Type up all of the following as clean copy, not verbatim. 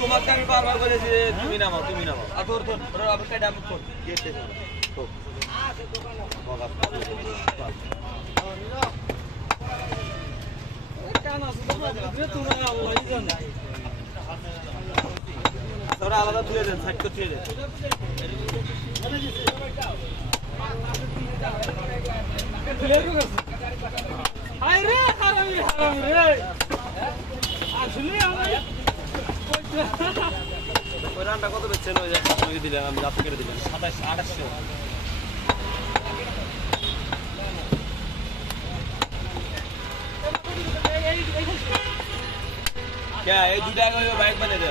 তোমাকে আমি বারবার বলেছি তুমি নামাও আর তোর তোরা আলাদা তুলে দেন, সাইড করে তুলে দেন। ওই রানটা কত বেচছেন? ওই দিলেন, আমি রাত কেটে দিলেন 2700-2800। क्या ये दूधा का बाइक बने दे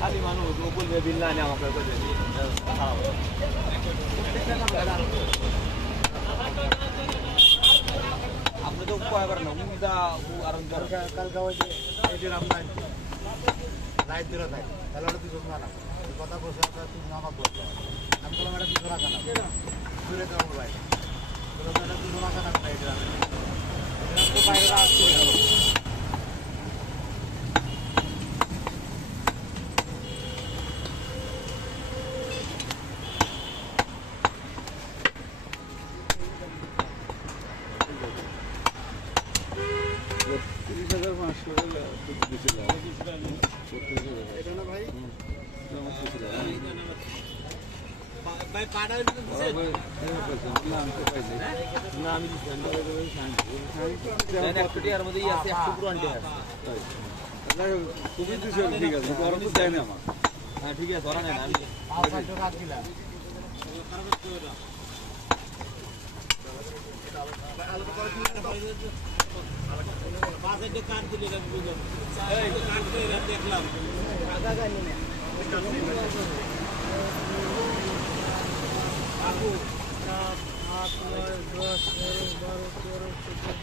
खाली मानो गोकुल में बिल्ला ने আমাকে করে আপনি তো কয় করেন না উদা আর কাল গাওয়াতে এই যে আমরা লাইট দিরা থাকে তাহলে ওটা দুজন না কথা বলছ তুমি নামা করছো আমি তো মেরা দুজন রাখা না দূরে যাও ভাই তোরা মেরা দুজন রাখা না এই যে এটা তো বাইরে রাখছো भाई पाड़ा ना আমি একটুটিয়ার মধ্যে আছে একটু পুরো আনতে আছে খুবই দিছে ঠিক আছে গরম তো দেয় না আমার হ্যাঁ ঠিক আছে ধরা নেন আমি 5 টাকা দিলাম আলাদা করে বাসে যে কাট দিলে বুঝলাম এই কাট করে দেখলাম আগা জানি না আপু 7 8 9 10 11 12 13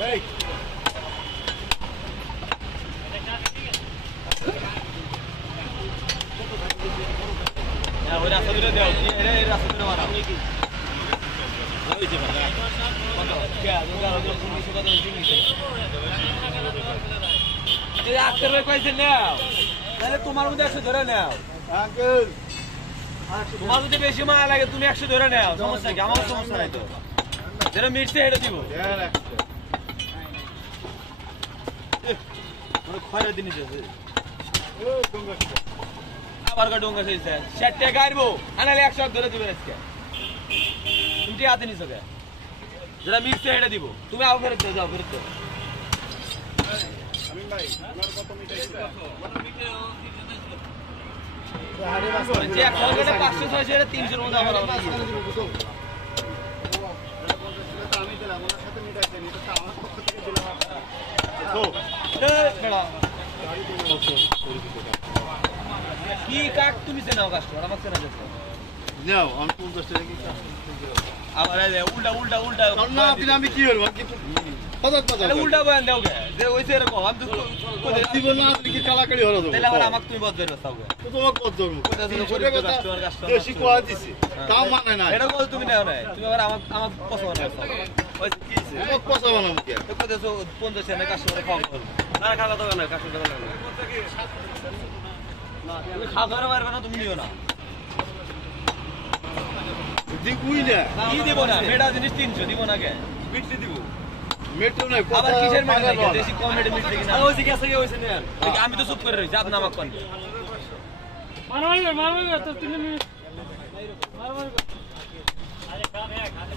Hey! Ya, udah satu dulu deh. Ini rasa dulu mana? Oh, itu mana? Ya, udah sini suka tuh sini. Ini akhir में कोई से नहीं. তাহলে তোমার মধ্যে 100 ধরে নাও আঙ্কেল তোমার মধ্যে বেশি মাল লাগে তুমি 100 ধরে নাও সমস্যা কি আমার সমস্যা নাই তো যেটা মিটছে এটা দিব মানে খয়রা দিন দিছে ও ডোঙ্গা আবার কা ডোঙ্গা সেইছে 60 টাকা গাইবো আনালে 100 ধরে দিবে আজকে তুমি হাতে নিছো কে যেটা মিটছে এটা দিব তুমি আও ফেরত দাও ফেরত দাও আমিন ভাই আমার কত মিটাইছে কত মিটে যে 100 টাকা 500 600 এটা 300 এর মধ্যে আবার আমি দিলাম ওনার সাথে মিটাইছে এটা তো আমার পক্ষ থেকে দিলাম তো বেড়া কি কাট তুমি চেনাও কাস্টমার আমাকে চেনা যাচ্ছে নাও আমি 50 টাকা কি আবার উল্টা উল্টা উল্টা না আমি কি করব পদাত পদাত উল্টা বয়ান দাও গে যে ওইছে এরকম আমি তো দিব না আপনি কি কালাকালি হলো তাহলে আবার আমাকে তুমি বদ ধরে বসাও গে তো তোমাকে বদ ধরব কাস্টমার বেশি কোয়া দিছি তাও মানে না এটা বল তুমি নাও না তুমি আবার আমাকে পছন্দ না ওই কি আছে আমাকে পছন্দ না মুকে তো কত 50 টাকা কাস্টমার খাওয়া করব না খাওয়া দাও না কাস্টমার দাও না তুমি খাবার পারবে না তুমি নিও না দিবই না কি দিব না মেডা জিনিস 300 দিব না কে বিটলি দিব মেট্রো নাই আবার কিসের মেট্রো দেশি কমেডি মিট দেখি না ওই যে গেছে ওইছে না আমি তো চুপ করে রইছি আপনি আমাকে কোন মারবে তো 3 মিনিট মারবে আরে কাম এক হাতে